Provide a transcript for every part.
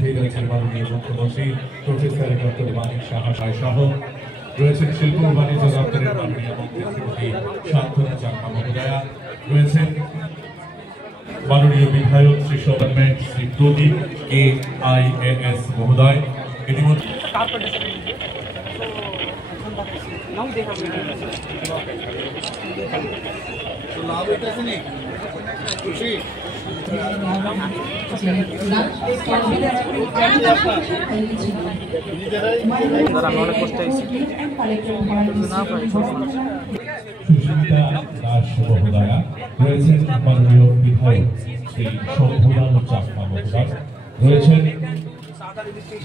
ইতিমধ্যেই রয়েছেন মাননীয় মুখ্যমন্ত্রী প্রফেসর ডক্টর মানিক সাহা সহ রয়েছেন শিল্প ও বাণিজ্য দপ্তরের মাননীয় মন্ত্রী শ্রীমতী শান্তনা চাকমা মহোদয়া, রয়েছেন মাননীয় বিধায়ক শ্রী সৌমেন শ্রী প্রদীপ AIAS মহোদয়। ইতিমধ্যে সুস্মিতা দাস মহোদয়া, রয়েছেন মাননীয় বিধায়ক শ্রী শম্ভুলাল চাকমা মহোদয়, রয়েছেন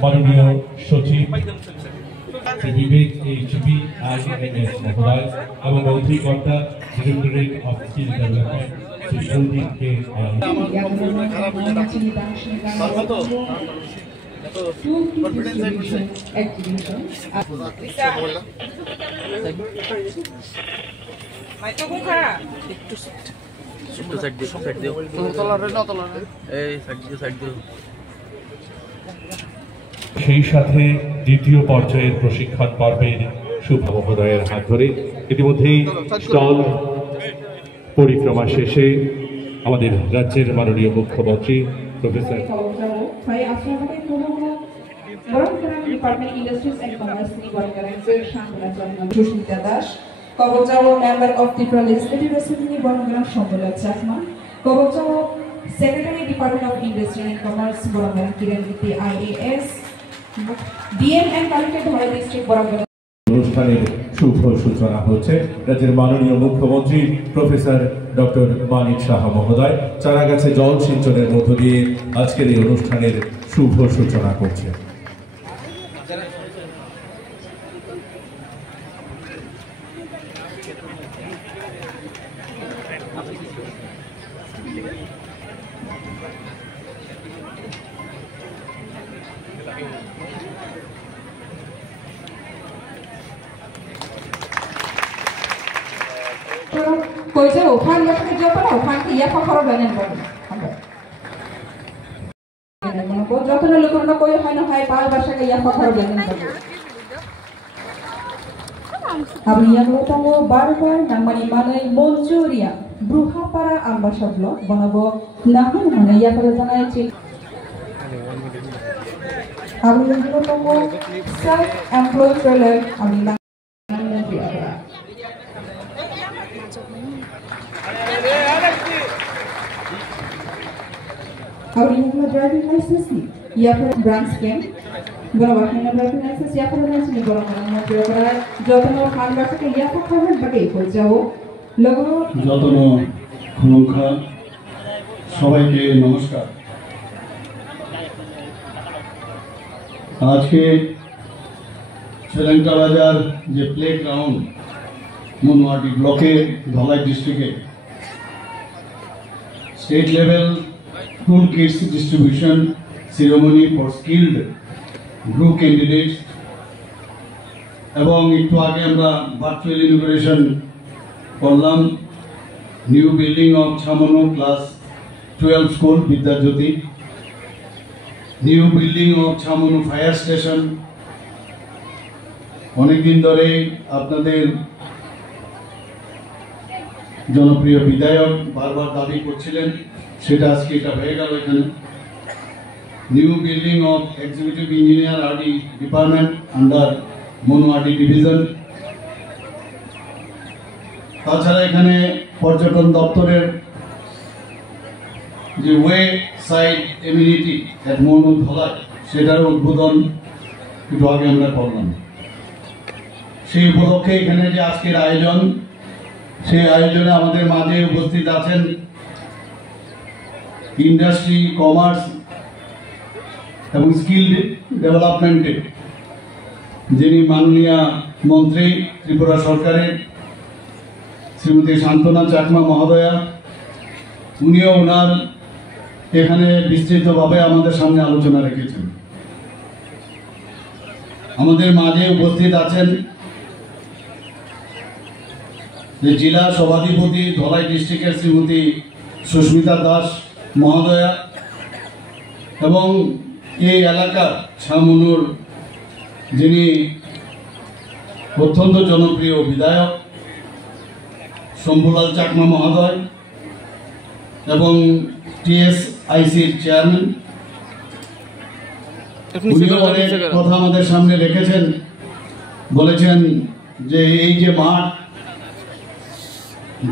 মাননীয় সচিব শ্রী বিবেক HBIAS মহোদয় এবং অধিকর্তা directorate of skill development Shri Pradip সেই সাথে দ্বিতীয় পর্যায়ের প্রশিক্ষণ পর্বের শুভ মহোদয়ের হাত ধরে ইতিমধ্যেই স্টল পরিক্রমা শেষে আমাদের রাজ্যের মাননীয় মুখ্যমন্ত্রী প্রফেসর সুস্মিতা দাস, কবরজাও member of Tripura legislative assembly বরংগ্রাম শম্ভুলাল চাকমা, কবরজাও secretary department of industry and commerce বরংগ্রাম Kiran Giti IAS, DM and collector Dhalai district বরংগ্রাম। অনুষ্ঠানের শুভ সূচনা হচ্ছে রাজ্যের মাননীয় মুখ্যমন্ত্রী প্রফেসর ডক্টর মানিক সাহা মহোদয় চারাগাছে জল সিঞ্চনের মধ্য দিয়ে আজকের এই অনুষ্ঠানের শুভ সূচনা করছে। কইছে ওখান থেকে যত না ওখান থেকে ইয়া খবর বানান পাবো আমরা মনে যত না লোকরা কই হয় না হয় পাল ভাষাকে ইয়া খবর বানান পাবো আমি ইয়া বলতাম বারবার নামানি মানে মঞ্জুরিয়া ব্রুহাপাড়া আম্বাসবল বনাবো নাহন মানে ইয়া করে জানাইছি আমি বলতাম সেলফ এমপ্লয়েড ট্রেলার আমি और यहाँ ड्राइविंग लाइसेंस नहीं या फिर ब्रांच स्कैन बराबर है ना ड्राइविंग लाइसेंस या फिर लाइसेंस नहीं बराबर है जो तो खान बात के या तो खान बटे हो जाओ लोगों जो तो खुलुखा सबाई के नमस्कार। आज के श्रीलंका बाजार जो प्ले ग्राउंड मुनवाटी ब्लॉके धलाई डिस्ट्रिक्टे state level tool kits distribution ceremony for skilled group candidates এবং একটু আগে আমরা ভার্চুয়াল ইনোগ্রেশন করলাম new building of Chhamanu class 12 school Vidyajyoti, new building of Chhamanu fire station. অনেকদিন ধরে আপনাদের জনপ্রিয় বিধায়ক বারবার দাবি করছিলেন, সেটা আজকে এটা হয়ে গেল এখানে। New building of executive engineer RD department under মনুয়াটি ডিভিশন। তাছাড়া এখানে পর্যটন দপ্তরের যে way side amenity at Manu Dhalai সেটার উদ্বোধন একটু আগে আমরা করলাম। সেই উপলক্ষে এখানে যে আজকের আয়োজন, সেই আয়োজনে আমাদের মাঝে উপস্থিত আছেন ইন্ডাস্ট্রি, কমার্স এবং স্কিল ডেভেলপমেন্টে যিনি মাননীয় মন্ত্রী ত্রিপুরা সরকারের শ্রীমতী শান্তনা চাকমা মহোদয়া, উনিও ওনার এখানে বিস্তৃতভাবে আমাদের সামনে আলোচনা রেখেছেন। আমাদের মাঝে উপস্থিত আছেন যে জেলা সভাধিপতি ধলাই ডিস্ট্রিক্টের শ্রীমতী সুস্মিতা দাস মহোদয়া এবং এই এলাকার ছামনুর যিনি অত্যন্ত জনপ্রিয় বিধায়ক শম্ভুলাল চাকমা মহোদয় এবং টিএসআইসির চেয়ারম্যান, উনিও অনেক কথা আমাদের সামনে রেখেছেন। বলেছেন যে এই যে মাঠ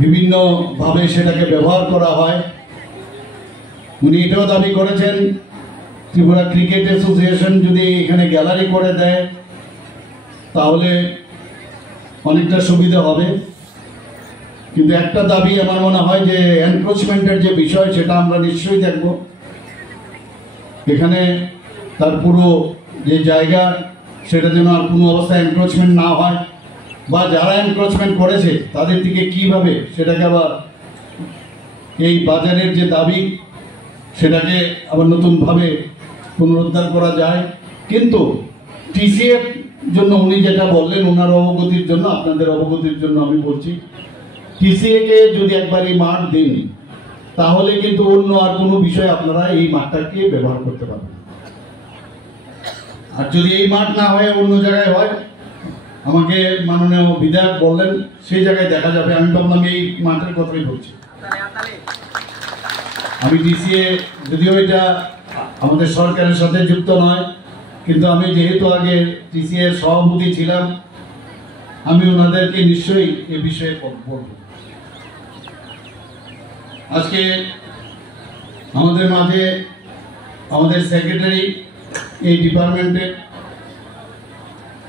বিভিন্নভাবে সেটাকে ব্যবহার করা হয়, উনি এটাও দাবি করেছেন ত্রিপুরা ক্রিকেট অ্যাসোসিয়েশন যদি এখানে গ্যালারি করে দেয় তাহলে অনেকটা সুবিধা হবে। কিন্তু একটা দাবি আমার মনে হয় যে এনক্রোচমেন্টের যে বিষয় সেটা আমরা নিশ্চয়ই দেখব। এখানে তার পুরো যে জায়গা সেটা যেন আর কোনো অবস্থায় এনক্রোচমেন্ট না হয়, বা যারা এনক্রোচমেন্ট করেছে তাদের দিকে কিভাবে সেটাকে আবার এই বাজারের যে দাবি সেটাকে আবার নতুনভাবে পুনরুদ্ধার করা যায়। কিন্তু টিসিএর জন্য উনি যেটা বললেন ওনার অবগতির জন্য, আপনাদের অবগতির জন্য আমি বলছি, টিসিএকে যদি একবার এই মাঠ দিন তাহলে কিন্তু অন্য আর কোনো বিষয় আপনারা এই মাঠটাকে ব্যবহার করতে পারবেন। আর যদি এই মাঠ না হয়ে অন্য জায়গায় হয়, আমাকে মাননীয় বিধায়ক বললেন সেই জায়গায় দেখা যাবে। আমি ভাবলাম এই মাঠের কথাই বলছি। আমি টিসিএ যদিও এটা আমাদের সরকারের সাথে যুক্ত নয়, কিন্তু আমি যেহেতু আগে টিসিএ এর সভাপতি ছিলাম, আমি ওনাদেরকে নিশ্চয়ই এ বিষয়ে বলব। আজকে আমাদের মাঝে আমাদের সেক্রেটারি এই ডিপার্টমেন্টের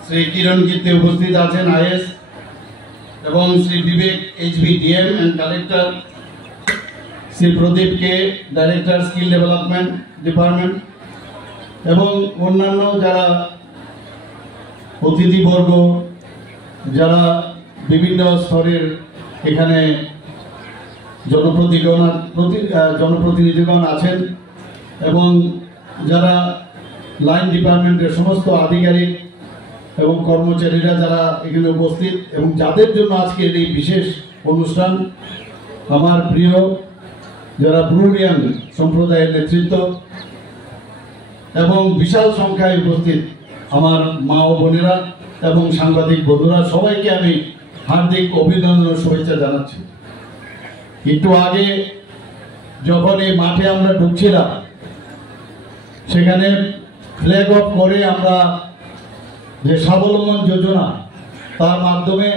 শ্রী কিরণ গীতে উপস্থিত আছেন আইএস, এবং Shri Vivek HB DM and collector, Shri Pradeep K director skill development department, এবং অন্যান্য যারা অতিথিবর্গ, যারা বিভিন্ন স্তরের এখানে জনপ্রতিনিধিগণ আছেন, এবং যারা লাইন ডিপার্টমেন্টের সমস্ত আধিকারিক এবং কর্মচারীরা যারা এখানে উপস্থিত, এবং যাদের জন্য আজকের এই বিশেষ অনুষ্ঠান, আমার প্রিয় যারা ব্রুরিয়ান সম্প্রদায়ের নেতৃত্ব এবং বিশাল সংখ্যায় উপস্থিত আমার মা ও বোনেরা এবং সাংবাদিক বন্ধুরা, সবাইকে আমি হার্দিক অভিনন্দন ও শুভেচ্ছা জানাচ্ছি। একটু আগে যখন এই মাঠে আমরা ঢুকছিলাম, সেখানে ফ্ল্যাগ অফ করে আমরা যে স্বাবলম্বন যোজনা তার মাধ্যমে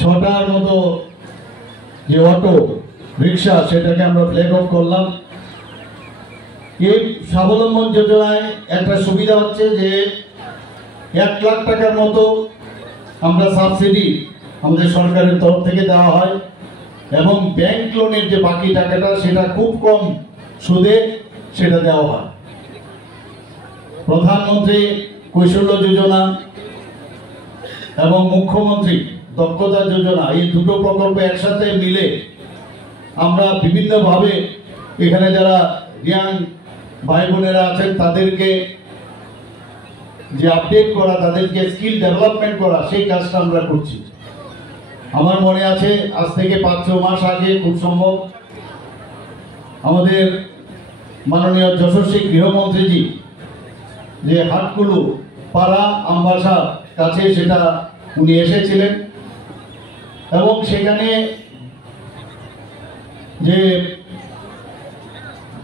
6টার মতো যে অটো রিক্সা সেটাকে আমরা ফ্ল্যাগ অফ করলাম। এই স্বাবলম্বন যোজনায় একটা সুবিধা হচ্ছে যে 1 লাখ টাকার মতো আমরা সাবসিডি আমাদের সরকারের তরফ থেকে দেওয়া হয়, এবং ব্যাংক লোনের যে বাকি টাকাটা সেটা খুব কম সুদে সেটা দেওয়া হয়। প্রধানমন্ত্রী কৌশল্য যোজনা এবং মুখ্যমন্ত্রী দক্ষতা যোজনা, এই দুটো প্রকল্প একসাথে মিলে আমরা বিভিন্নভাবে এখানে যারা ইয়াং ভাই বোনেরা আছেন তাদেরকে যে আপডেট করা, তাদেরকে স্কিল ডেভেলপমেন্ট করা, সেই কাজটা আমরা করছি। আমার মনে আছে আজ থেকে 5-6 মাস আগে খুব সম্ভব আমাদের মাননীয় যশস্বী গৃহমন্ত্রীজি যে হাটকুলু পাড়া আমবাসা কাছে সেটা উনি এসেছিলেন, এবং সেখানে যে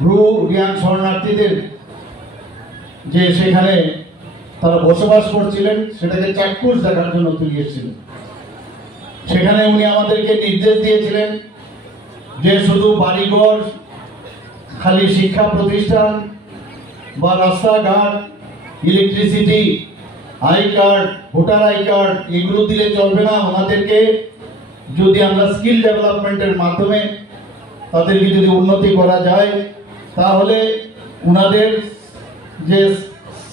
ব্রুরিয়ান শরণার্থীদের যে সেখানে তারা বসবাস করছিলেন সেটাকে চাক্ষুষ দেখার জন্য তুলে এসেছিলেন। সেখানে উনি আমাদেরকে নির্দেশ দিয়েছিলেন যে শুধু বাড়িঘর, খালি শিক্ষা প্রতিষ্ঠান বা রাস্তাঘাট, electricity, I card, voter I card এগুলো দিলে চলবে না। ওনাদেরকে যদি আমরা স্কিল ডেভেলপমেন্টের মাধ্যমে তাদেরকে যদি উন্নতি করা যায় তাহলে ওনাদের যে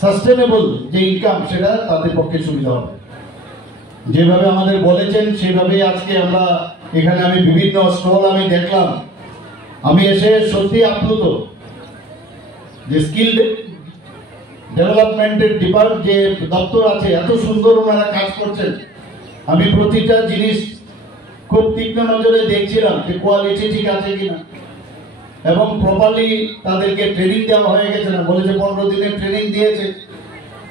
সাস্টেনেবল যে ইনকাম সেটা তাদের পক্ষে সুবিধা হবে। যেভাবে আমাদের বলেছেন সেভাবেই আজকে আমরা এখানে আমি বিভিন্ন স্টল আমি দেখলাম, আমি এসে সত্যি আপ্লুত যে স্কিল ডেভেলপমেন্টের ডিপার্টমেন্ট যে দপ্তর আছে এত সুন্দর ওনারা কাজ করছেন। আমি প্রতিটা জিনিস খুব তীক্ষ্ণ নজরে দেখছিলাম যে কোয়ালিটি ঠিক আছে কিনা, এবং প্রপারলি তাদেরকে ট্রেনিং দেওয়া হয়ে গেছে না, বলেছে 15 দিনের ট্রেনিং দিয়েছে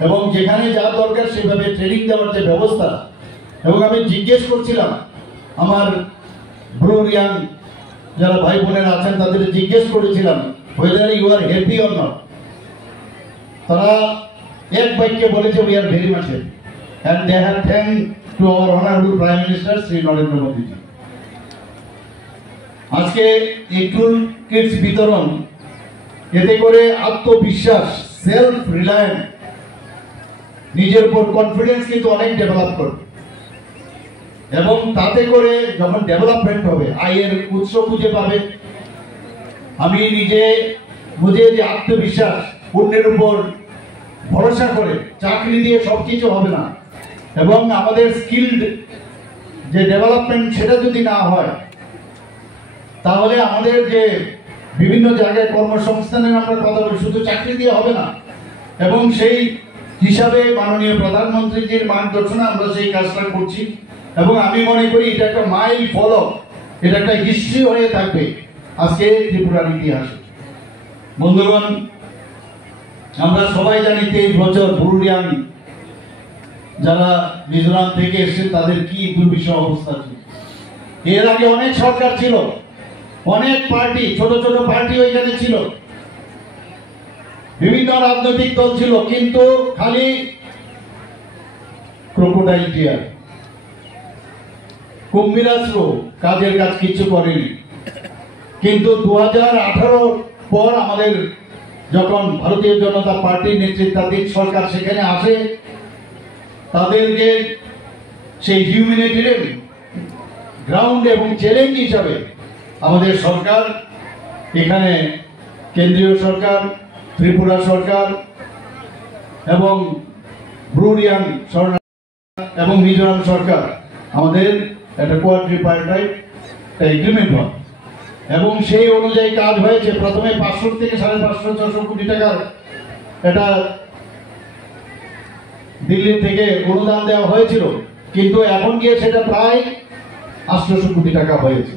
এবং যেখানে যা দরকার সেভাবে ট্রেনিং দেওয়ার যে ব্যবস্থা। এবং আমি জিজ্ঞেস করছিলাম আমার ব্রুর ইয়াং যারা ভাই বোনেরা আছেন তাদের জিজ্ঞেস করেছিলাম whether you are happy or not, তারা এক বাক্যে বলেছে we are very much happy and they have thanked to our honorable Prime Minister Sri Narendra Modi ji. আজকে এই টুল কিটস বিতরণ, এতে করে আত্মবিশ্বাস, সেলফ রিলায়েন্স, নিজের উপর কনফিডেন্স কিন্তু অনেক ডেভেলপ করবে এবং তাতে করে যখন ডেভেলপমেন্ট হবে আয়ের উৎস খুঁজে পাবে। আমি নিজে বুঝে যে আত্মবিশ্বাস, অন্যের উপর ভরসা করে চাকরি দিয়ে সবকিছু হবে না এবং আমাদের স্কিলড যে ডেভেলপমেন্ট সেটা যদি না হয় তাহলে আমাদের যে বিভিন্ন জায়গায় কর্মসংস্থানের আমরা কথা বলি, শুধু চাকরি দিয়ে হবে না। এবং সেই হিসাবে মাননীয় প্রধানমন্ত্রীজির মার্গদর্শনে আমরা সেই কাজটা করছি এবং আমি মনে করি এটা একটা মাইল ফলক, এটা একটা হিস্ট্রি হয়ে থাকবে আজকে ত্রিপুরার ইতিহাসে। বন্ধুগণ, আমরা সবাই জানি 23 বছর ব্রু ইয়াং যারা মিজোরাম থেকে এসে তাদের কি দুর্বিষহ অবস্থা ছিল। এর আগে অনেক সরকার ছিল, অনেক পার্টি, ছোট ছোট পার্টি ওইখানে ছিল, বিভিন্ন রাজনৈতিক দল ছিল, কিন্তু খালি ক্রোকোডাইল টিয়ার, কুম্ভীরাশ্রু, কাজের কাজ কিছু করেনি। কিন্তু 2018 পর আমাদের যখন ভারতীয় জনতা পার্টির নেতৃত্বাধীন সরকার সেখানে আসে, তাদেরকে সেই হিউম্যানিটেরিয়ান গ্রাউন্ড এবং চ্যালেঞ্জ হিসাবে আমাদের সরকার, এখানে কেন্দ্রীয় সরকার, ত্রিপুরা সরকার এবং ব্রু ইয়াং এবং মিজোরাম সরকার আমাদের একটা কোয়াড্রিপার্টাইট এগ্রিমেন্ট হয় এবং সেই অনুযায়ী কাজ হয়েছে। প্রথমে 500 থেকে 550-600 কোটি টাকার এটা দিল্লি থেকে অনুদান দেওয়া হয়েছিল, কিন্তু এখন গিয়ে সেটা প্রায় 800 কোটি টাকা হয়েছে।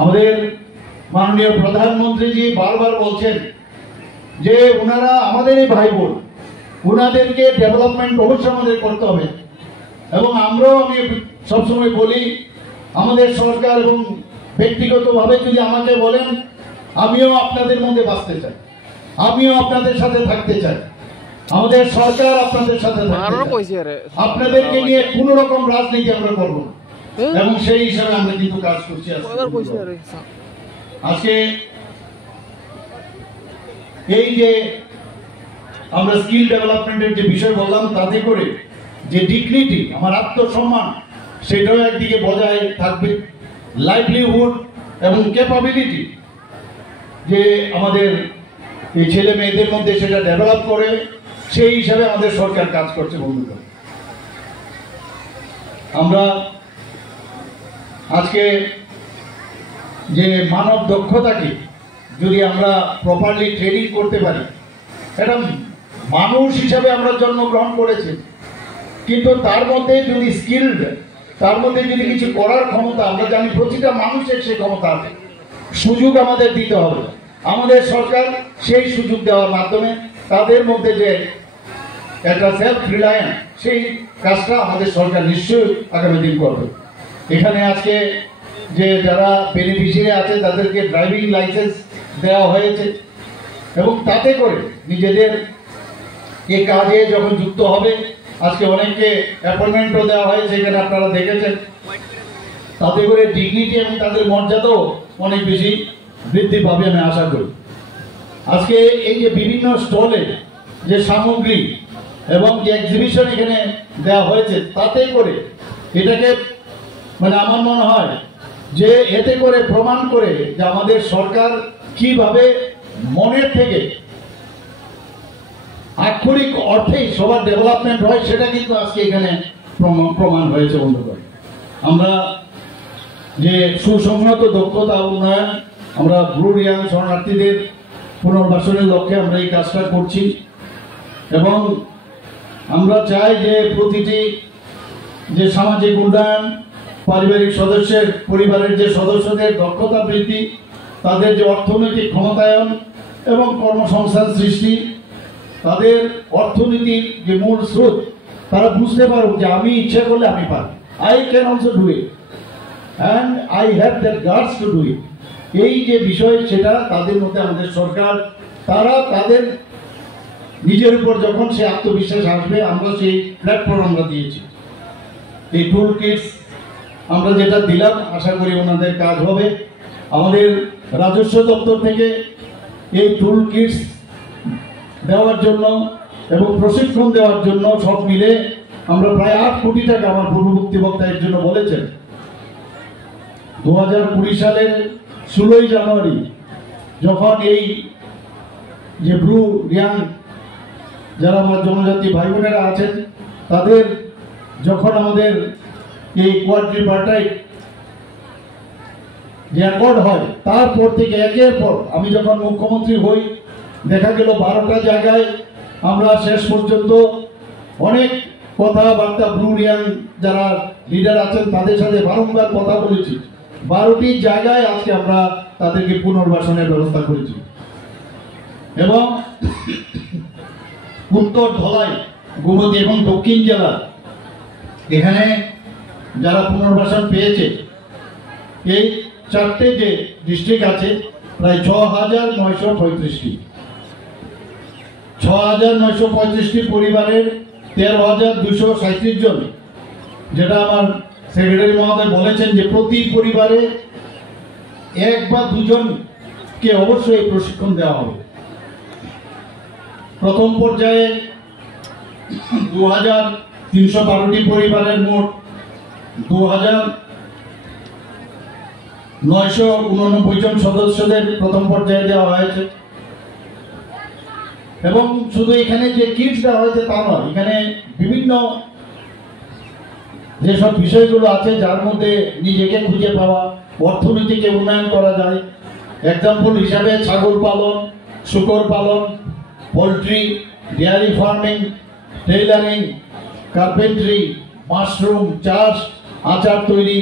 আমাদের মাননীয় প্রধানমন্ত্রীজি বারবার বলছেন যে ওনারা আমাদেরই ভাই বোন, ওনাদেরকে ডেভেলপমেন্ট অবশ্যই আমাদের করতে হবে এবং আমরাও, আমি সবসময় বলি, আমাদের সরকার এবং ব্যক্তিগতভাবে যদি আমাকে বলেন, আমিও আপনাদের মধ্যে বাঁচতে চাই, আমিও আপনাদের সাথে থাকতে চাই, আমাদের সরকার আপনাদের সাথে থাকতে চাই, আপনাদেরকে নিয়ে কোনো রকম রাজনীতি আমরা করব না এবং সেই হিসাবে আমরা কিন্তু কাজ করছি। আজকে এই যে আমরা স্কিল ডেভেলপমেন্টের যে বিষয় বললাম, তাতে করে যে ডিগনিটি, আমার আত্মসম্মান, সেটাও একদিকে বজায় থাকবে, লাইভলিহুড এবং ক্যাপাবিলিটি যে আমাদের এই ছেলে মেয়েদের মধ্যে সেটা ডেভেলপ করে, সেই হিসাবে আমাদের সরকার কাজ করছে। বন্ধুগণ, আমরা আজকে যে মানব দক্ষতাকে যদি আমরা প্রপারলি ট্রেনিং করতে পারি, এটা মানুষ হিসাবে আমরা জন্মগ্রহণ করেছি, কিন্তু তার মধ্যে যদি স্কিলড, তার মধ্যে যদি কিছু করার ক্ষমতা, আমরা জানি প্রতিটা মানুষের সেই ক্ষমতা আছে, সুযোগ আমাদের দিতে হবে। আমাদের সরকার সেই সুযোগ দেওয়ার মাধ্যমে তাদের মধ্যে যে একটা সেলফ রিলায়েন্স, সেই কাজটা আমাদের সরকার নিশ্চয়ই আগামী দিন করবে। এখানে আজকে যে যারা বেনিফিশিয়ারি আছে তাদেরকে ড্রাইভিং লাইসেন্স দেওয়া হয়েছে এবং তাতে করে নিজেদের এই কাজে যখন যুক্ত হবে, আজকে অনেককে অ্যাপয়েন্টমেন্টও দেওয়া হয়েছে, এখানে আপনারা দেখেছেন, তাতে করে ডিগনিটি এবং তাদের মর্যাদাও অনেক বেশি বৃদ্ধি পাবে আমি আশা করি। আজকে এই যে বিভিন্ন স্টলে যে সামগ্রী এবং যে এক্সিবিশন এখানে দেওয়া হয়েছে, তাতে করে এটাকে আমার মনে হয় যে এতে করে প্রমাণ করে যে আমাদের সরকার কিভাবে মনের থেকে আক্ষরিক অর্থেই সবার ডেভেলপমেন্ট হয়, সেটা কিন্তু আজকে এখানে প্রমাণ হয়েছে। বন্ধুগণ, আমরা যে সুসংহত দক্ষতা উন্নয়ন, আমরা ব্রু ইয়াং শরণার্থীদের পুনর্বাসনের লক্ষ্যে আমরা এই কাজটা করছি এবং আমরা চাই যে প্রতিটি যে সামাজিক উন্নয়ন, পারিবারিক সদস্যের, পরিবারের যে সদস্যদের দক্ষতা বৃদ্ধি তাদের যে অর্থনৈতিক ক্ষমতায়ন এবং কর্মসংস্থান সৃষ্টি, তাদের অর্থনীতির যে মূল স্রোত, তারা বুঝতে পারুক যে আমি ইচ্ছা করলে আমি পারি, I can also do it and I have that guts to do it. এই যে বিষয়, সেটা তাদের মধ্যে আমাদের সরকার, তারা তাদের নিজের উপর যখন সে আত্মবিশ্বাস আসবে, আমরা সেই প্ল্যাটফর্ম আমরা দিয়েছি। এই টুল কিটস আমরা যেটা দিলাম, আশা করি ওনাদের কাজ হবে। আমাদের রাজস্ব দপ্তর থেকে এই টুল কিটস দেওয়ার জন্য এবং প্রশিক্ষণ দেওয়ার জন্য সব মিলে আমরা প্রায় 8 কোটি টাকা, আমার পূর্ববর্তী বক্তা এর জন্য বলেছেন, 2020 সালের 16ই জানুয়ারি যখন এই যে ব্লু রিয়াং যারা আমার জনজাতি ভাই বোনেরা আছেন, তাদের যখন আমাদের এই কোয়াড্রিপার্টাইট যে অ্যাকর্ড হয়, তারপর থেকে একের পর আমি যখন মুখ্যমন্ত্রী হই, দেখা গেল 12টা জায়গায় আমরা শেষ পর্যন্ত অনেক কথাবার্তা ব্লু রিয়াং যারা লিডার আছেন তাদের সাথে বারংবার কথা বলেছি। 12টি জায়গায় আজকে আমরা তাদেরকে পুনর্বাসনের ব্যবস্থা করেছি এবং উত্তর ধলাই, গোমতী এবং দক্ষিণ জেলা এখানে যারা পুনর্বাসন পেয়েছে, এই 4টে যে ডিস্ট্রিক্ট আছে, প্রায় 6,935টি 6,935টি পরিবারের 13,237 জন, যেটা আমার সেক্রেটারি মহোদয় বলেছেন যে প্রতি পরিবারে 1 বা 2 জনকে অবশ্যই প্রশিক্ষণ দেওয়া হবে। প্রথম পর্যায়ে 2,312টি পরিবারের মোট 2,989 জন সদস্যদের প্রথম পর্যায়ে দেওয়া হয়েছে। এবং শুধু এখানে যে কিটস দেওয়া হয়েছে তা নয়, এখানে বিভিন্ন যেসব বিষয়গুলো আছে যার মধ্যে নিজেকে খুঁজে পাওয়া, অর্থনীতিকে উন্নয়ন করা যায়। এক্সাম্পল হিসাবে ছাগল পালন, শূকর পালন, poultry, dairy farming, tailoring, carpentry, mushroom চাষ, আচার তৈরি,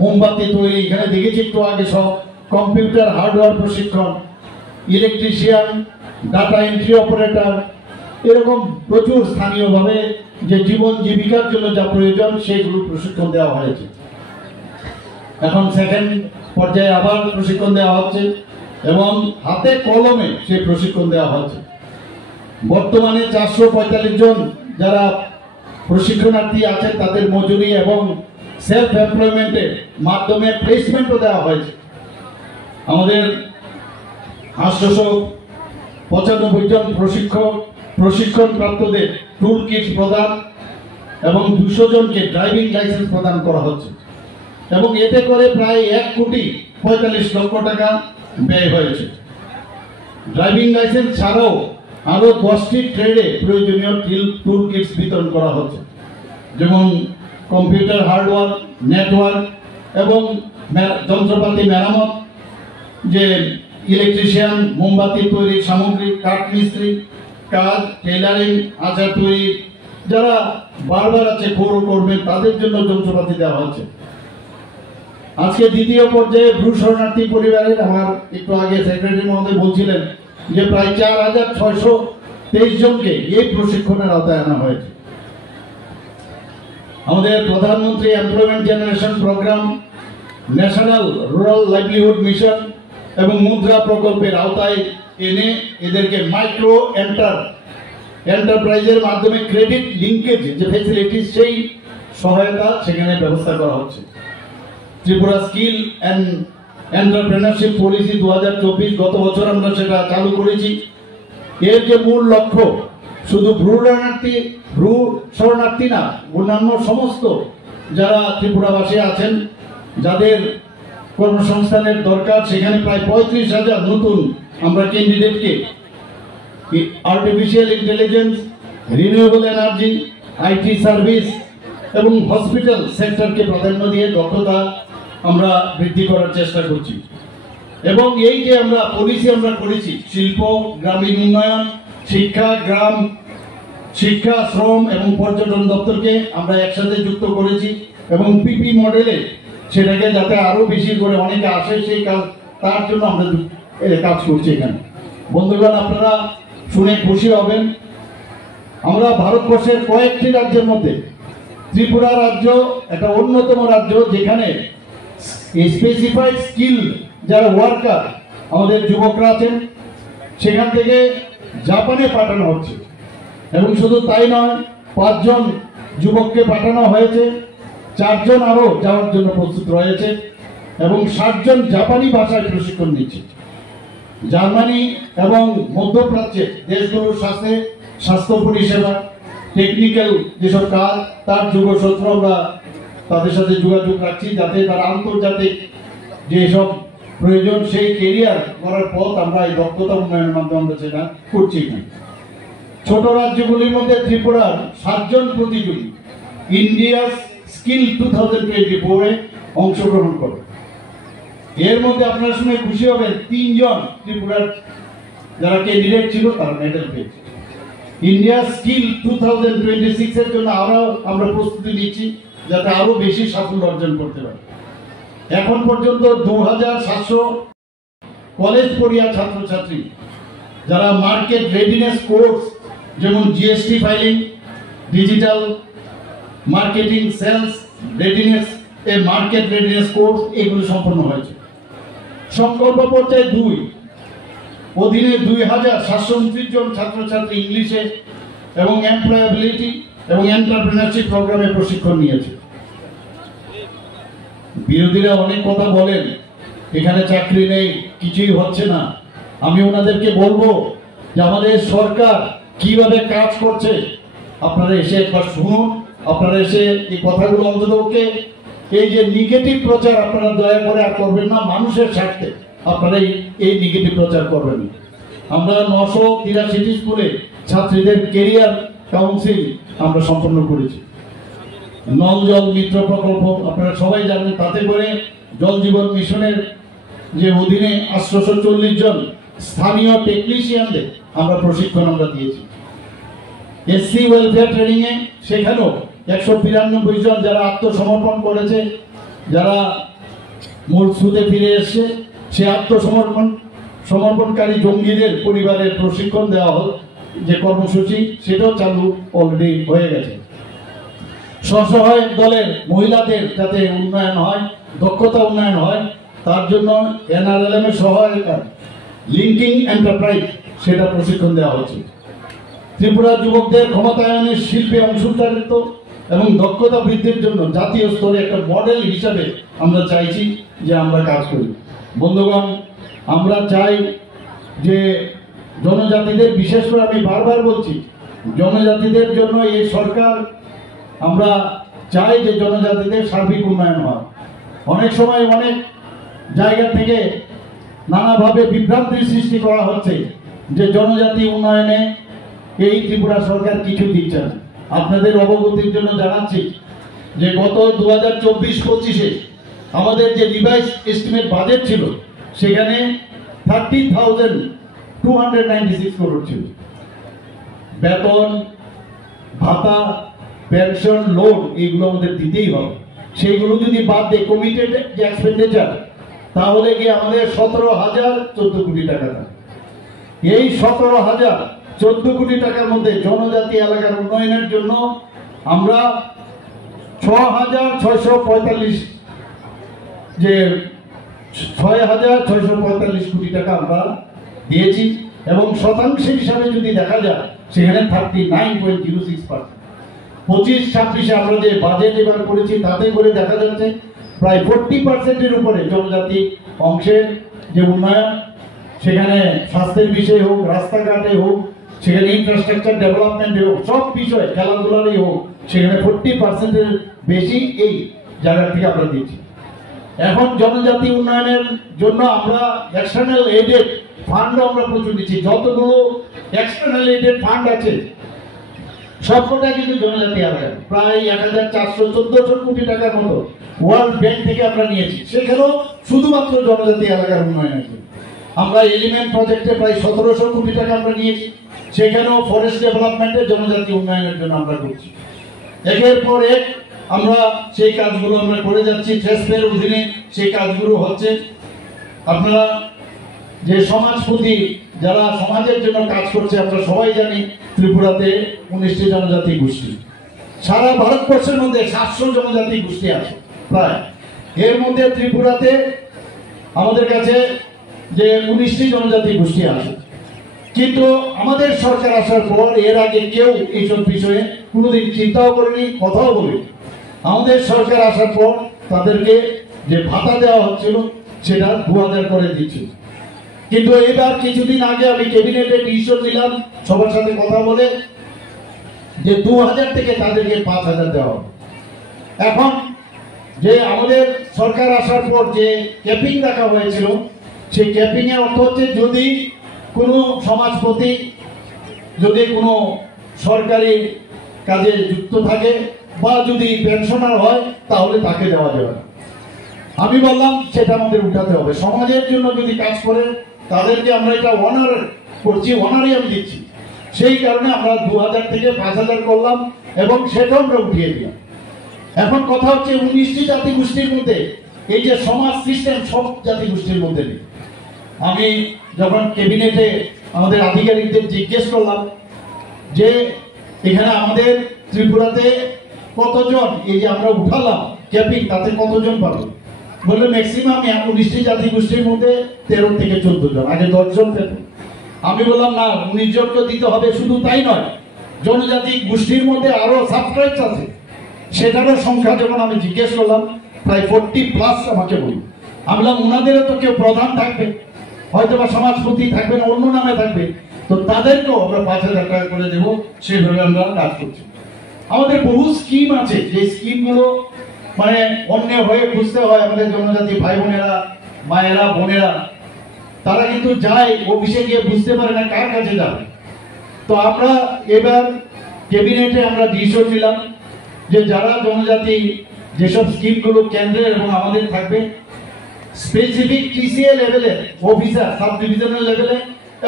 মোমবাতি তৈরি, এখানে দেখেছি একটু আগে সব, কম্পিউটার হার্ডওয়্যার প্রশিক্ষণ, ইলেকট্রিশিয়ান, ডাটা এন্ট্রি অপারেটর, এরকম প্রচুর স্থানীয়ভাবে যে জীবন জীবিকার জন্য যা প্রয়োজন সেগুলো প্রশিক্ষণ দেওয়া হয়েছে। এখন সেকেন্ড পর্যায়ে আবার প্রশিক্ষণ দেওয়া হচ্ছে এবং হাতে কলমে সেই প্রশিক্ষণ দেওয়া হচ্ছে। বর্তমানে 445 জন যারা প্রশিক্ষণার্থী আছেন তাদের মজুরি এবং সেলফ এমপ্লয়মেন্টের মাধ্যমে প্লেসমেন্টও দেওয়া হয়েছে। আমাদের 895 জন প্রশিক্ষণপ্রাপ্তদের টুল কিটস প্রদান এবং 200 জনকে ড্রাইভিং লাইসেন্স প্রদান করা হচ্ছে এবং এতে করে প্রায় 1,45 লক্ষ টাকা ব্যয় হয়েছে। ড্রাইভিং লাইসেন্স ছাড়াও আরো 10টি ট্রেডে প্রয়োজনীয় টুল কিটস বিতরণ করা হচ্ছে, যেমন কম্পিউটার হার্ডওয়্যার, নেটওয়ার্ক এবং যন্ত্রপাতি মেরামত, যে ইলেকট্রিশিয়ান, মোমবাতি তৈরি সামগ্রী, কাঠ মিস্ত্রি কাজ, টেইলারিং, আচার তৈরি, যারা বারবার আছে পৌর করবেন তাদের জন্য যন্ত্রপাতি দেওয়া হচ্ছে। আজকে দ্বিতীয় পর্যায়ে ব্লু শরণার্থী পরিবারের, আমার একটু আগে সেক্রেটারি মহোদয় বলছিলেন যে প্রায় 4,623 জনকে এই প্রশিক্ষণের আওতায় আনা হয়েছে। আমাদের প্রধানমন্ত্রী employment generation programme, national rural livelihood mission এবং মুদ্রা প্রকল্পের আওতায় এনে এদেরকে মাইক্রো এন্টারপ্রাইজের মাধ্যমে ক্রেডিট লিঙ্কেজ যে ফ্যাসিলিটি, সেই সহায়তা সেখানে ব্যবস্থা করা হচ্ছে। Tripura skill and entrepreneurship policy 2024 গত বছর আমরা সেটা চালু করেছি। এর যে মূল লক্ষ্য, শুধু ব্রু শরণার্থী না, অন্যান্য সমস্ত যারা ত্রিপুরাবাসী আছেন যাদের কর্মসংস্থানের দরকার, সেখানে প্রায় 35,000 নতুন আমরা ক্যান্ডিডেটকে artificial intelligence, renewable energy, IT service এবং হসপিটাল সেক্টরকে প্রাধান্য দিয়ে দক্ষতা আমরা বৃদ্ধি করার চেষ্টা করছি। এবং এই যে আমরা পলিসি আমরা করেছি, শিল্প, গ্রামীণ উন্নয়ন, শিক্ষা, শ্রম এবং পর্যটন দপ্তরকে আমরা একসাথে যুক্ত করেছি এবং পিপি মডেলে সেটাকে যাতে আরো বেশি করে অনেকে আসে সেই তার জন্য আমরা কাজ করছি এখানে। বন্ধুগণ, আপনারা শুনে খুশি হবেন, আমরা ভারতবর্ষের কয়েকটি রাজ্যের মধ্যে ত্রিপুরা রাজ্য একটা অন্যতম রাজ্য, যেখানে স্পেসিফাইড স্কিল যারা ওয়ার্কার আমাদের যুবকরা আছেন সেখান থেকে জাপানে পাঠানো হচ্ছে। এবং শুধু তাই নয়, 5 জন যুবককে পাঠানো হয়েছে, 4 জন আরও যাওয়ার জন্য প্রস্তুত রয়েছে এবং 60 জন জাপানি ভাষায় প্রশিক্ষণ নিচ্ছে। জার্মানি এবং মধ্যপ্রাচ্যের দেশগুলোর সাথে স্বাস্থ্য পরিষেবা, টেকনিক্যাল যেসব কাজ, তার যুগসূত্র আমরা তাদের সাথে যোগাযোগ রাখছি, যাতে তারা আন্তর্জাতিক যেসব প্রয়োজন সেই কেরিয়ার করার পথ আমরা এই দক্ষতা উন্নয়নের মাধ্যমে আমরা সেটা করছি। ছোট রাজ্যগুলির মধ্যে ত্রিপুরার 7 জন প্রতিযোগী ইন্ডিয়া স্কিল 2024-এ অংশগ্রহণ করে। এর মধ্যে আপনারা শুনে খুশি হবেন, 3 জন ত্রিপুরার যারা ক্যান্ডিডেট ছিল তারা মেডেল পেয়েছে। ইন্ডিয়া স্কিল 2026-এর জন্য আমরা প্রস্তুতি নিচ্ছি, যাতে আরো বেশি সাফল্য অর্জন করতে পারে। এখন পর্যন্ত 2700 কলেজ পড়ুয়া ছাত্রছাত্রী যারা মার্কেট রেডিনেস কোর্স, যেমন GST filing, digital marketing, sales readiness, market readiness course, এগুলো সম্পন্ন হয়েছে। সংকল্প পর্যায়ে 2 অধীনে 2729 জন ছাত্রছাত্রী ইংলিশে এবং এমপ্লয়াবিলিটি এবং এন্টারপ্রেনারশিপ প্রোগ্রামে প্রশিক্ষণ নিয়েছে। বিরোধীরা অনেক কথা বলেন, এখানে চাকরি নেই, কিছুই হচ্ছে না। আমি ওনাদেরকে বলবো যে আমাদের সরকার কিভাবে কাজ করছে আপনারা এসে একবার শুনুন। আপনারা এসে এই কথাগুলো অন্ততকে এই যে নেগেটিভ প্রচার আপনারা দয়া করে আর করবেন না, মানুষের স্বার্থে আপনারা এই নেগেটিভ প্রচার করবেন। আমরা 983 স্কুলে ছাত্রীদের কেরিয়ার কাউন্সিল আমরা সম্পন্ন করেছি। নল জল মিত্র প্রকল্প আপনারা সবাই জানেন, তাতে করে জল জীবন মিশনের যে অধীনে 840 জন স্থানীয় টেকনিশিয়ানদের আমরা প্রশিক্ষণ আমরা দিয়েছি। এসসি ওয়েলফেয়ার ট্রেনিং এ সেখানেও 192 জন যারা আত্মসমর্পণ করেছে, যারা মূল স্রোতে ফিরে এসছে, সে সমর্পণকারী জঙ্গিদের পরিবারের প্রশিক্ষণ দেওয়া হল যে কর্মসূচি, সেটাও চালু অলরেডি হয়ে গেছে। স্বসহায়ক দলের মহিলাদের যাতে উন্নয়ন হয়, দক্ষতা উন্নয়ন হয়, তার জন্য NRLM এর সহায়তা লিঙ্কিং এন্টারপ্রাইজ সেটা প্রশিক্ষণ দেওয়া হচ্ছে। ত্রিপুরা যুবকদের ক্ষমতায়নের শিল্পে অংশীদারিত্ব এবং দক্ষতা বৃদ্ধির জন্য জাতীয় স্তরে একটা মডেল হিসাবে আমরা চাইছি যে আমরা কাজ করি। বন্ধুগণ, আমরা চাই যে জনজাতিদের, বিশেষ করে আমি বারবার বলছি, জনজাতিদের জন্য এই সরকার, আমরা চাই যে জনজাতিদের সার্বিক উন্নয়ন হয়। অনেক সময় অনেক জায়গা থেকে নানাভাবে বিভ্রান্তির সৃষ্টি করা হচ্ছে যে জনজাতি উন্নয়নে এই ত্রিপুরা সরকার কিছু দিচ্ছে না। আপনাদের অবগতির জন্য জানাচ্ছি যে গত 2024-25-এ আমাদের যে রিভাইজ এস্টিমেট বাজেট ছিল সেখানে 30,296 করোড় ছিল। বেতন, ভাতা, পেনশন, লোন এগুলো আমাদের দিতেই হবে। সেইগুলো যদি বাদ দিয়ে কমিটেড যে এক্সপেন্ডিচার, তাহলে কি আমাদের 17,014 কোটি টাকা থাকে। এই 17,014 কোটি টাকার মধ্যে জনজাতি এলাকার উন্নয়নের জন্য আমরা 6,645 কোটি টাকা আমরা দিয়েছি এবং শতাংশ হিসাবে যদি দেখা যায় সেখানে 39.06%। 25-26-এ আমরা যে বাজেট এবার করেছি তাতে করে দেখা যাচ্ছে প্রায় 40%-এর উপরে জনজাতি অংশের যে উন্নয়ন, সেখানে স্বাস্থ্যের বিষয়ে হোক, রাস্তাঘাটে হোক, সেখানে ইনফ্রাস্ট্রাকচার ডেভেলপমেন্টে হোক, সব বিষয়ে, খেলাধুলারই হোক, সেখানে 40%-এর বেশি এই জায়গা থেকে আমরা দিচ্ছি। এখন জনজাতি উন্নয়নের জন্য আমরা এক্সটার্নাল এডেড ফান্ড আমরা প্রচুর দিচ্ছি। যতগুলো এক্সটার্নাল এডেড ফান্ড আছে সবকটা কিন্তু জনজাতি এলাকায়, প্রায় 1,414 কোটি টাকার মতো ওয়ার্ল্ড ব্যাংক থেকে আমরা নিয়েছি। সেখানেও শুধুমাত্র জনজাতি এলাকার উন্নয়নের জন্য আমরা এলিমেন্ট প্রজেক্টে প্রায় 1,700 কোটি টাকা আমরা নিয়েছি। সেখানেও ফরেস্ট ডেভেলপমেন্টে জনজাতি উন্নয়নের জন্য আমরা করছি। একের পর এক আমরা সেই কাজগুলো আমরা করে যাচ্ছি। ট্রেসপের অধীনে সেই কাজগুলো হচ্ছে। আপনারা যে সমাজপতি যারা সমাজের জন্য কাজ করছে, আমরা সবাই জানি ত্রিপুরাতে 19টি জনজাতি গোষ্ঠী, সারা ভারতবর্ষের মধ্যে 700 জনজাতি গোষ্ঠী আছে প্রায়। এর মধ্যে ত্রিপুরাতে আমাদের কাছে যে 19টি জনজাতি গোষ্ঠী আছে, কিন্তু আমাদের সরকার আসার পর এর আগে কেউ এইসব বিষয়ে কোনোদিন চিন্তাও করেনি, কথাও বলেনি। আমাদের সরকার আসার পর তাদেরকে যে ভাতা দেওয়া হচ্ছিল সেটা 2000 করে দিচ্ছিল, কিন্তু এবার কিছুদিন আগে আমি ক্যাবিনেটে ডিসিশন নিলাম সবার সাথে কথা বলে যে 2000 থেকে তাদেরকে 5000 দেওয়া হবে। এখন যে আমাদের সরকার আসার পর যে ক্যাপিং রাখা হয়েছিল, সেই ক্যাপিং এর অর্থ হচ্ছে যদি কোনো সমাজপতি যদি কোনো সরকারি কাজে যুক্ত থাকে বা যদি পেনশনার হয় তাহলে তাকে দেওয়া যাবে না। আমি বললাম সেটা আমাদের উঠাতে হবে। সমাজের জন্য যদি কাজ করে তাদেরকে আমরা এটা অনার করছি, অনারিয়াম দিচ্ছি, সেই কারণে আমরা 2000 থেকে 5000 করলাম এবং সেটাও আমরা উঠিয়ে দিলাম। এখন কথা হচ্ছে 19টি জাতি গোষ্ঠীর মধ্যে এই যে সমাজ সিস্টেম সব জাতি গোষ্ঠীর মধ্যে নেই। আমি যখন ক্যাবিনেটে আমাদের আধিকারিকদের জিজ্ঞেস করলাম যে এখানে আমাদের ত্রিপুরাতে কতজন এই যে আমরা উঠালাম ক্যাপিং, তাতে কতজন পাবে, বললে ম্যাক্সিমাম 19টি জাতি গোষ্ঠীর মধ্যে 13 থেকে 14 জন, আগে 10 জন পেত। আমি বললাম না, 19 জনকে দিতে হবে। শুধু তাই নয়, জনজাতি গোষ্ঠীর মধ্যে আরো সাবট্রাইবস আছে, সেটারও সংখ্যা যখন আমি জিজ্ঞেস করলাম প্রায় 40+ আমাকে বলি। আমি বললাম ওনাদেরও তো কেউ প্রধান থাকবে, হয়তো বা সমাজপতি থাকবে না, অন্য নামে থাকবে, তো তাদেরকেও আমরা 5000 টাকা করে দেবো। সেইভাবে আমরা কাজ করছি। আমাদের বহু স্কিম আছে, যে স্কিমগুলো মানে অন্য হয়ে বুঝতে হয় আমাদের জনজাতি ভাই বোনেরা, মায়েরা, বোনেরা, তারা কিন্তু যায় অফিসে গিয়ে বুঝতে পারে না কার কাছে যাবে। তো আমরা এবার ক্যাবিনেটে আমরা ডিসিশন নিলাম যে যারা জনজাতি যেসব স্কিমগুলো কেন্দ্রের এবং আমাদের থাকবে, স্পেসিফিক টিসিএ লেভেলে অফিসার, সাব ডিভিশনাল লেভেলে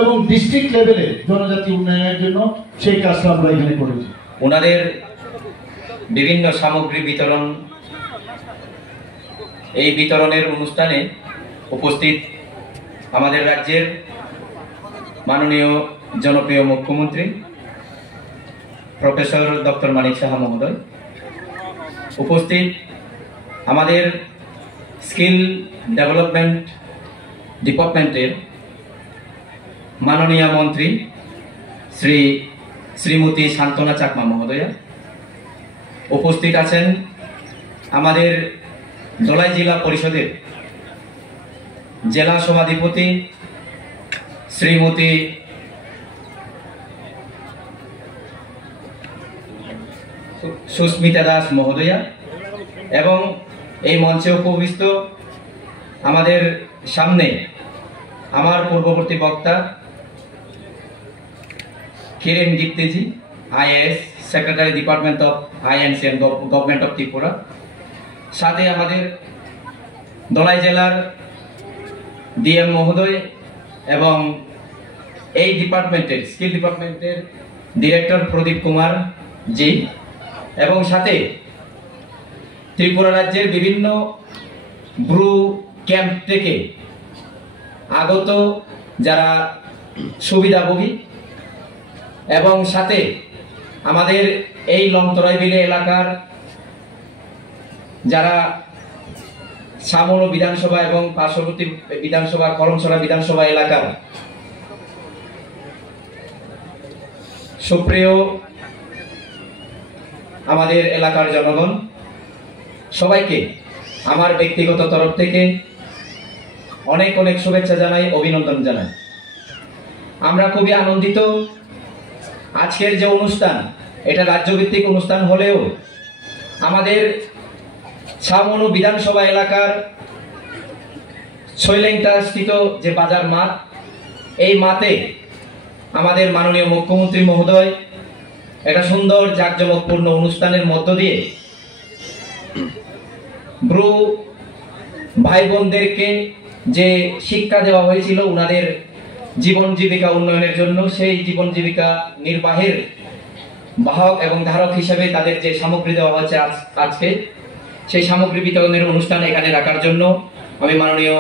এবং ডিস্ট্রিক্ট লেভেলে জনজাতি উন্নয়নের জন্য সেই কাজটা আমরা এখানে করেছি। ওনাদের বিভিন্ন সামগ্রী বিতরণ, এই বিতরণের অনুষ্ঠানে উপস্থিত আমাদের রাজ্যের মাননীয় জনপ্রিয় মুখ্যমন্ত্রী প্রফেসর ডক্টর মানিক সাহা মহোদয়, উপস্থিত আমাদের স্কিল ডেভেলপমেন্ট ডিপার্টমেন্টের মাননীয় মন্ত্রী শ্রীমতী শান্তনা চাকমা মহোদয়া, উপস্থিত আছেন আমাদের ধলাই জেলা পরিষদের জেলা সভাধিপতি শ্রীমতী সুস্মিতা দাস মহোদয়া, এবং এই মঞ্চে উপবিষ্ট আমাদের সামনে আমার পূর্ববর্তী বক্তা Kiren Gitteji, IAS secretary department of INC and government of Tripura, সাথে আমাদের ধলাই জেলার ডিএম মহোদয় এবং এই ডিপার্টমেন্টের স্কিল ডিপার্টমেন্টের ডিরেক্টর প্রদীপ কুমার জি, এবং সাথে ত্রিপুরা রাজ্যের বিভিন্ন ব্রু ক্যাম্প থেকে আগত যারা সুবিধাভোগী, এবং সাথে আমাদের এই লংতরাইবিলে এলাকার যারা সামনো বিধানসভা এবং পার্শ্ববর্তী বিধানসভা করমছড়া বিধানসভা এলাকার সুপ্রিয় আমাদের এলাকার জনগণ, সবাইকে আমার ব্যক্তিগত তরফ থেকে অনেক অনেক শুভেচ্ছা জানাই, অভিনন্দন জানাই। আমরা খুবই আনন্দিত। আজকের যে অনুষ্ঠান, এটা রাজ্যভিত্তিক অনুষ্ঠান হলেও আমাদের সামনো বিধানসভা এলাকার শৈলেংটা স্থিত যে বাজার মাঠ, এই মাঠে আমাদের মাননীয় মুখ্যমন্ত্রী মহোদয় একটা সুন্দর জাঁকজমকপূর্ণ অনুষ্ঠানের মধ্য দিয়ে ব্রু ভাই বোনদেরকে যে শিক্ষা দেওয়া হয়েছিল উনাদের জীবন জীবিকা উন্নয়নের জন্য, সেই জীবন জীবিকা নির্বাহের বাহক এবং ধারক হিসেবে তাদের যে সামগ্রী দেওয়া হচ্ছে আজকে, সেই সামগ্রী বিতরণের অনুষ্ঠান এখানে রাখার জন্য আমি মাননীয়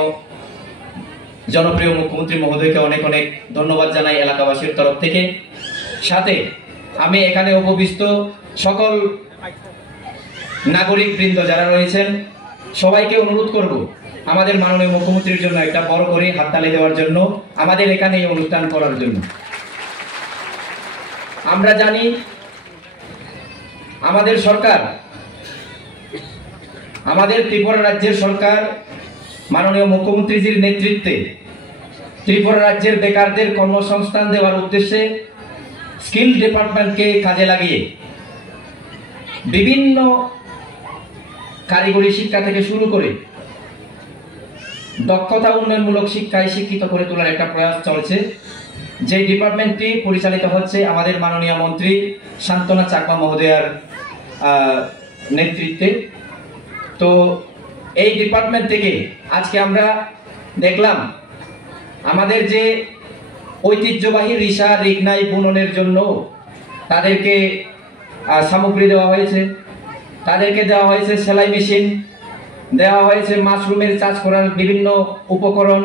জনপ্রিয় মুখ্যমন্ত্রী মহোদয়কে অনেক অনেক ধন্যবাদ জানাই এলাকাবাসীর তরফ থেকে। সাথে আমি এখানে উপবিষ্ট সকল নাগরিক বৃন্দ যারা রয়েছেন সবাইকে অনুরোধ করব আমাদের মাননীয় মুখ্যমন্ত্রীর জন্য একটা বড় করে হাততালি দেওয়ার জন্য, আমাদের এখানে এই অনুষ্ঠান করার জন্য। আমরা জানি আমাদের সরকার, আমাদের ত্রিপুরা রাজ্যের সরকার মাননীয় মুখ্যমন্ত্রীজির নেতৃত্বে ত্রিপুরা রাজ্যের বেকারদের কর্মসংস্থান দেওয়ার উদ্দেশ্যে স্কিল ডিপার্টমেন্টকে কাজে লাগিয়ে বিভিন্ন কারিগরি শিক্ষা থেকে শুরু করে দক্ষতা উন্নয়নমূলক শিক্ষায় শিক্ষিত করে তোলার একটা প্রয়াস চলছে, যে ডিপার্টমেন্টটি পরিচালিত হচ্ছে আমাদের মাননীয় মন্ত্রী শান্তনা চাকমা মহোদয়ার নেতৃত্বে। তো এই ডিপার্টমেন্ট থেকে আজকে আমরা দেখলাম আমাদের যে ঐতিহ্যবাহী রিসা রিগনাই বুননের জন্য তাদেরকে সামগ্রী দেওয়া হয়েছে, তাদেরকে দেওয়া হয়েছে সেলাই মেশিন, দেওয়া হয়েছে মাশরুমের চাষ করার বিভিন্ন উপকরণ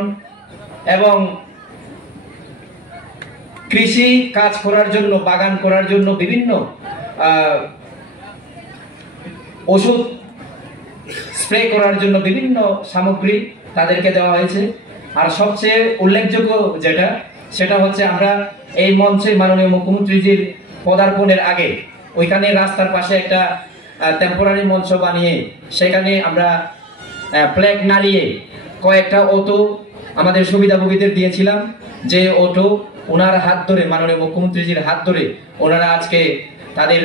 এবং কৃষি কাজ করার জন্য, বাগান করার জন্য বিভিন্ন ওষুধ স্প্রে করার জন্য বিভিন্ন সামগ্রী তাদেরকে দেওয়া হয়েছে। আর সবচেয়ে উল্লেখযোগ্য যেটা, সেটা হচ্ছে আমরা এই মঞ্চে মাননীয় মুখ্যমন্ত্রীজির পদার্পণের আগে ওইখানে রাস্তার পাশে একটা টেম্পোরারি মঞ্চ বানিয়ে সেখানে আমরা ফ্ল্যাগ নাড়িয়ে কয়েকটা অটো আমাদের সুবিধাভোগীদের দিয়েছিলাম, যে অটো ওনার হাত ধরে, মাননীয় মুখ্যমন্ত্রীজির হাত ধরে ওনারা আজকে তাদের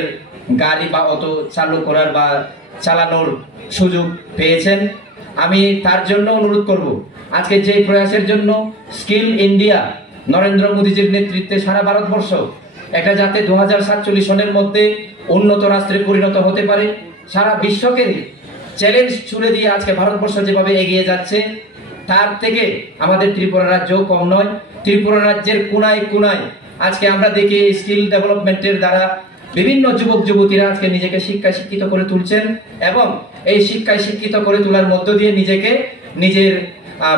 গাড়ি বা অটো চালু করার বা চালানোর সুযোগ পেয়েছেন। আমি তার জন্য অনুরোধ করব, আজকে যে প্রয়াসের জন্য স্কিল ইন্ডিয়া নরেন্দ্র মোদীজির নেতৃত্বে সারা ভারতবর্ষ একটা যাতে 2047 সনের মধ্যে উন্নত রাষ্ট্রে পরিণত হতে পারে, সারা বিশ্বকে চ্যালেঞ্জ ছুড়ে দিয়ে আজকে ভারতবর্ষ যেভাবে এগিয়ে যাচ্ছে, তার থেকে আমাদের ত্রিপুরা রাজ্য কম নয়। ত্রিপুরা রাজ্যের কোনায় কোনায় আজকে আমরা দেখি স্কিল ডেভেলপমেন্টের দ্বারা বিভিন্ন যুবক যুবতীরা আজকে নিজেকে শিক্ষায় শিক্ষিত করে তুলছেন এবং এই শিক্ষায় শিক্ষিত করে তোলার মধ্য দিয়ে নিজেকে নিজের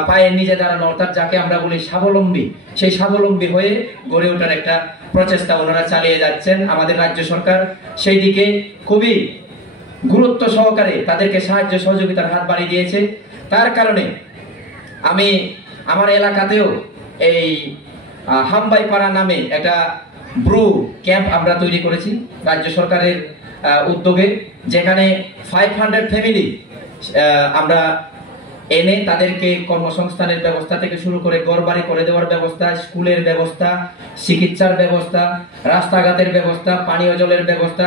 পায়ে নিজে দাঁড়ানো, অর্থাৎ যাকে আমরা বলি স্বাবলম্বী, সেই স্বাবলম্বী হয়ে গড়ে ওঠার একটা প্রচেষ্টা ওনারা চালিয়ে যাচ্ছেন। আমাদের রাজ্য সরকার সেই দিকে খুবই গুরুত্ব সহকারে তাদেরকে সাহায্য সহযোগিতার হাত বাড়িয়ে দিয়েছে। তার কারণে আমি আমার এলাকাতেও এই হামবাইপাড়া নামে একটা ব্রু ক্যাম্প আমরা তৈরি করেছি রাজ্য সরকারের উদ্যোগে, যেখানে 500 ফ্যামিলি আমরা এনে তাদেরকে কর্মসংস্থানের ব্যবস্থা থেকে শুরু করে ঘরবাড়ি করে দেওয়ার ব্যবস্থা, স্কুলের ব্যবস্থা, চিকিৎসার ব্যবস্থা, রাস্তাঘাটের ব্যবস্থা, পানীয় জলের ব্যবস্থা,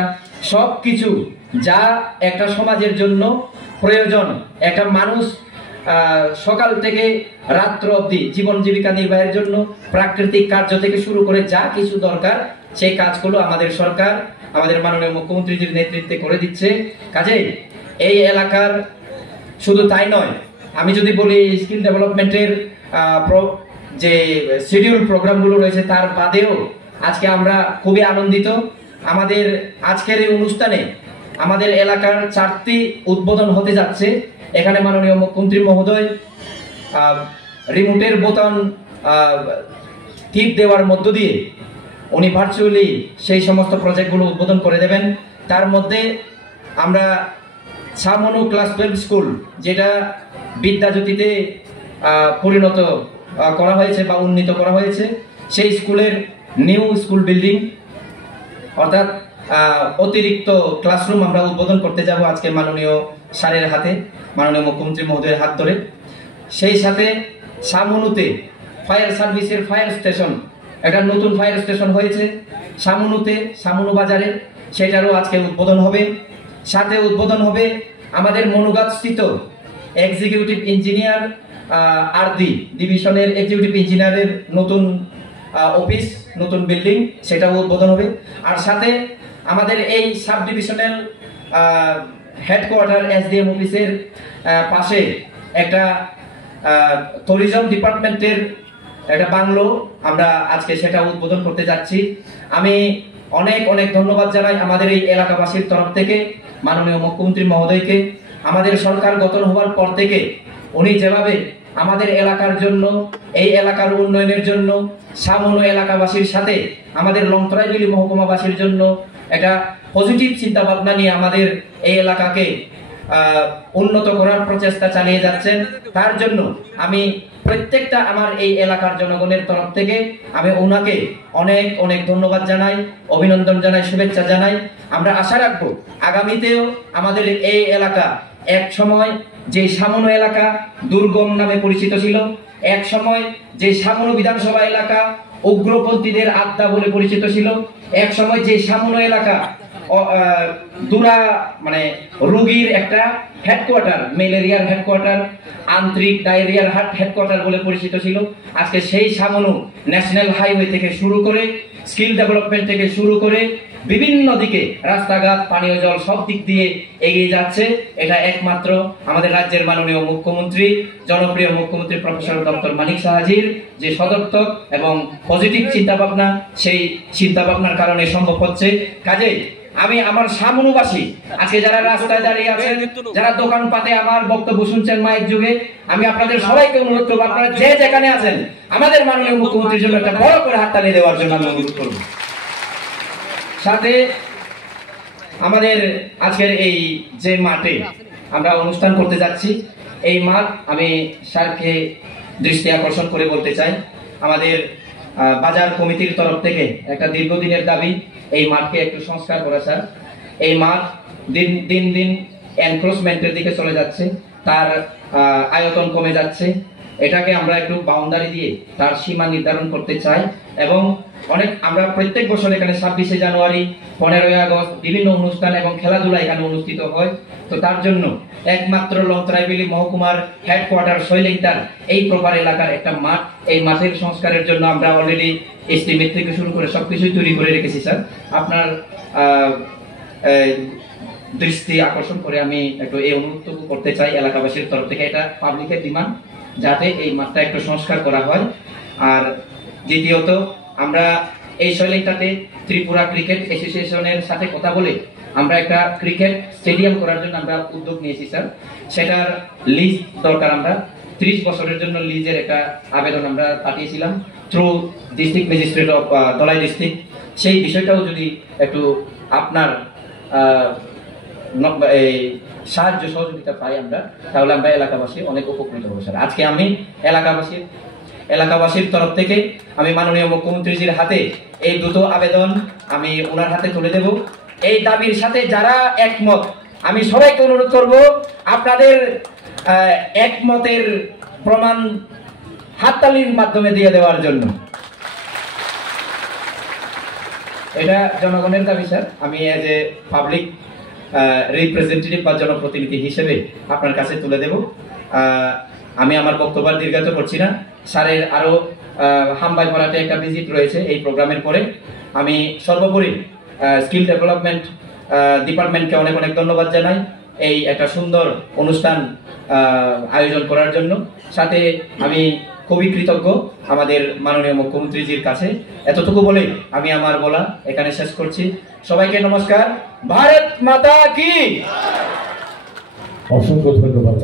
সব কিছু যা একটা সমাজের জন্য প্রয়োজন, একটা মানুষ সকাল থেকে রাত্র অবধি জীবন জীবিকা নির্বাহের জন্য প্রাকৃতিক কার্য থেকে শুরু করে যা কিছু দরকার, সেই কাজগুলো আমাদের সরকার, আমাদের মাননীয় মুখ্যমন্ত্রীজির নেতৃত্বে করে দিচ্ছে। কাজেই এই এলাকার শুধু তাই নয়, আমি যদি বলি স্কিল ডেভেলপমেন্টের যে শিডিউল প্রোগ্রামগুলো রয়েছে তার বাদেও আজকে আমরা খুবই আনন্দিত। আমাদের আজকের এই অনুষ্ঠানে আমাদের এলাকার 4টি উদ্বোধন হতে যাচ্ছে। এখানে মাননীয় মুখ্যমন্ত্রী মহোদয় রিমোটের বোতাম টিপ দেওয়ার মধ্য দিয়ে উনি ভার্চুয়ালি সেই সমস্ত প্রজেক্টগুলো উদ্বোধন করে দেবেন। তার মধ্যে আমরা ছামনু ক্লাস 12 স্কুল, যেটা বিদ্যাজ্যোতিতে পরিণত করা হয়েছে বা উন্নীত করা হয়েছে, সেই স্কুলের নিউ স্কুল বিল্ডিং অর্থাৎ অতিরিক্ত ক্লাসরুম আমরা উদ্বোধন করতে যাব আজকে মাননীয় স্যারের হাতে, মাননীয় মুখ্যমন্ত্রী মহোদয়ের হাত ধরে। সেই সাথে সামনুতে ফায়ার সার্ভিসের ফায়ার স্টেশন, একটা নতুন ফায়ার স্টেশন হয়েছে সামনুতে, সামনু বাজারে, সেটারও আজকে উদ্বোধন হবে। সাথে উদ্বোধন হবে আমাদের মনুগাতস্থিত এক্সিকিউটিভ ইঞ্জিনিয়ার আরডি ডিভিশনের এক্সিকিউটিভ ইঞ্জিনিয়ারের নতুন অফিস, নতুন বিল্ডিং, সেটাও উদ্বোধন হবে। আর সাথে আমাদের এই সাব ডিভিশনাল হেডকোয়ার্টার এসডিএম অফিসের পাশে একটা ট্যুরিজম ডিপার্টমেন্টের একটা বাংলো আমরা আজকে সেটা উদ্বোধন করতে যাচ্ছি। আমি অনেক অনেক ধন্যবাদ জানাই আমাদের এই এলাকাবাসীর তরফ থেকে মাননীয় মুখ্যমন্ত্রী মহোদয়কে। আমাদের সরকার গঠন হওয়ার পর থেকে উনি যেভাবে আমাদের এলাকার জন্য এই এলাকার উন্নয়নের জন্য সামনো এলাকাবাসীর সাথে আমাদের লংতরাইজুলি মহকুমাবাসীর জন্য একটা পজিটিভ চিন্তা ভাবনা নিয়ে আমাদের এই এলাকাকে উন্নত করার প্রচেষ্টা চালিয়ে যাচ্ছেন। তার জন্য আমি প্রত্যেকটা আমার এই এলাকার জনগণের তরফ থেকে আমি ওনাকে অনেক অনেক ধন্যবাদ জানাই, অভিনন্দন জানাই, শুভেচ্ছা জানাই। আমরা আশা রাখবো আগামীতেও আমাদের এই এলাকা এক সময় যে সামনো এলাকা দুর্গম নামে পরিচিত ছিল, এক সময় যে সামনো বিধানসভা এলাকা উগ্রপন্থীদের আড্ডা বলে পরিচিত ছিল, এক সময় যে সামনো এলাকা মানে রোগীর একটা হেডকোয়ার্টার, ম্যালেরিয়ার হেডকোয়ার্টার, আন্তরিক ডায়রিয়ার হেডকোয়ার্টার বলে পরিচিত ছিল, আজকে সেই সামনো ন্যাশনাল হাইওয়ে থেকে শুরু করে স্কিল ডেভেলপমেন্ট থেকে শুরু করে বিভিন্ন দিকে রাস্তাঘাট, পানীয় জল সব দিক দিয়ে এগিয়ে যাচ্ছে। এটা একমাত্র আমাদের রাজ্যের মাননীয় মুখ্যমন্ত্রী, জনপ্রিয় মুখ্যমন্ত্রী প্রফেসর ডক্টর মানিক সাহাজির যে সদর্থক এবং পজিটিভ চিন্তা ভাবনা, সেই চিন্তা ভাবনার কারণে সম্ভব হচ্ছে। কাজেই আমি আমার সামনুবাসী আজকে যারা রাস্তায় দাঁড়িয়ে আছেন, যারা দোকানপাটে আমার বক্তব্য শুনছেন মাইক যুগে, আমি আপনাদের সবাইকে অনুরোধ করবো আপনারা যে যেখানে আছেন আমাদের মাননীয় মুখ্যমন্ত্রীর জন্য একটা বড় করে হাততালি দেওয়ার জন্য আমি অনুরোধ করব। সাথে আমাদের আজকের এই যে মাঠে আমরা অনুষ্ঠান করতে যাচ্ছি, এই মাঠ আমি স্যারকে দৃষ্টি আকর্ষণ করে বলতে চাই, আমাদের বাজার কমিটির তরফ থেকে একটা দীর্ঘদিনের দাবি এই মাঠকে একটু সংস্কার করা। স্যার, এই মাঠ দিন দিন এনক্রোচমেন্টের দিকে চলে যাচ্ছে, তার আয়তন কমে যাচ্ছে। এটাকে আমরা একটু বাউন্ডারি দিয়ে তার সীমা নির্ধারণ করতে চাই এবং আমরা প্রত্যেক বছর এখানে 26শে জানুয়ারি, 15ই আগস্ট বিভিন্ন অনুষ্ঠান এবং খেলাধুলা এখানে অনুষ্ঠিত হয়। তো তার জন্য একমাত্র লংতরাইজুলি মহকুমার হেডকোয়ার্টার শৈলেংটার এই প্রপার এলাকার একটা মাঠ, এই মাঠের সংস্কারের জন্য আমরা অলরেডি এস্টিমেট থেকে শুরু করে সবকিছুই তৈরি করে রেখেছি। স্যার, আপনার দৃষ্টি আকর্ষণ করে আমি একটু এই অনুরোধটুকু করতে চাই এলাকাবাসীর তরফ থেকে, এটা পাবলিকের ডিমান্ড, যাতে এই মাঠটা একটু সংস্কার করা হয়। আর দ্বিতীয়ত, আমরা এই শৈলেংটাতে ত্রিপুরা ক্রিকেট অ্যাসোসিয়েশনের সাথে কথা বলে আমরা একটা ক্রিকেট স্টেডিয়াম করার জন্য আমরা উদ্যোগ নিয়েছি। স্যার, সেটার লিজ দরকার, আমরা 30 বছরের জন্য লিজের একটা আবেদন আমরা পাঠিয়েছিলাম through district magistrate of Dhalai district. সেই বিষয়টাও যদি একটু আপনার সাহায্য সহযোগিতা পাই আমরা, তাহলে আমরা এলাকাবাসী অনেক উপকৃত হবো। স্যার, আজকে আমি এলাকাবাসীর তরফ থেকে আমি মাননীয় মুখ্যমন্ত্রীজির হাতে এই দুটো আবেদন আমি ওনার হাতে তুলে দেব। এই দাবির সাথে যারা একমত, আমি সবাইকে অনুরোধ করব আপনাদের একমতের প্রমাণ হাততালির মাধ্যমে দিয়ে দেওয়ার জন্য। এটা জনগণের দাবি। স্যার, আমি এজ এ পাবলিক রিপ্রেজেন্টেটিভ বা জনপ্রতিনিধি হিসেবে আপনার কাছে তুলে দেব। আমি আমার বক্তব্য দীর্ঘায়িত করছি না। স্যারের আরো হামবাই ভরাটে একটা ভিজিট রয়েছে এই প্রোগ্রামের পরে। আমি সর্বোপরি স্কিল ডেভেলপমেন্ট ডিপার্টমেন্টকে অনেক অনেক ধন্যবাদ জানাই এই একটা সুন্দর অনুষ্ঠান আয়োজন করার জন্য। সাথে আমি খুবই কৃতজ্ঞ আমাদের মাননীয় মুখ্যমন্ত্রীজির কাছে। এতটুকু বলে আমি আমার বলা এখানে শেষ করছি। সবাইকে নমস্কার। ভারত মাতা কি। অসংখ্য ধন্যবাদ।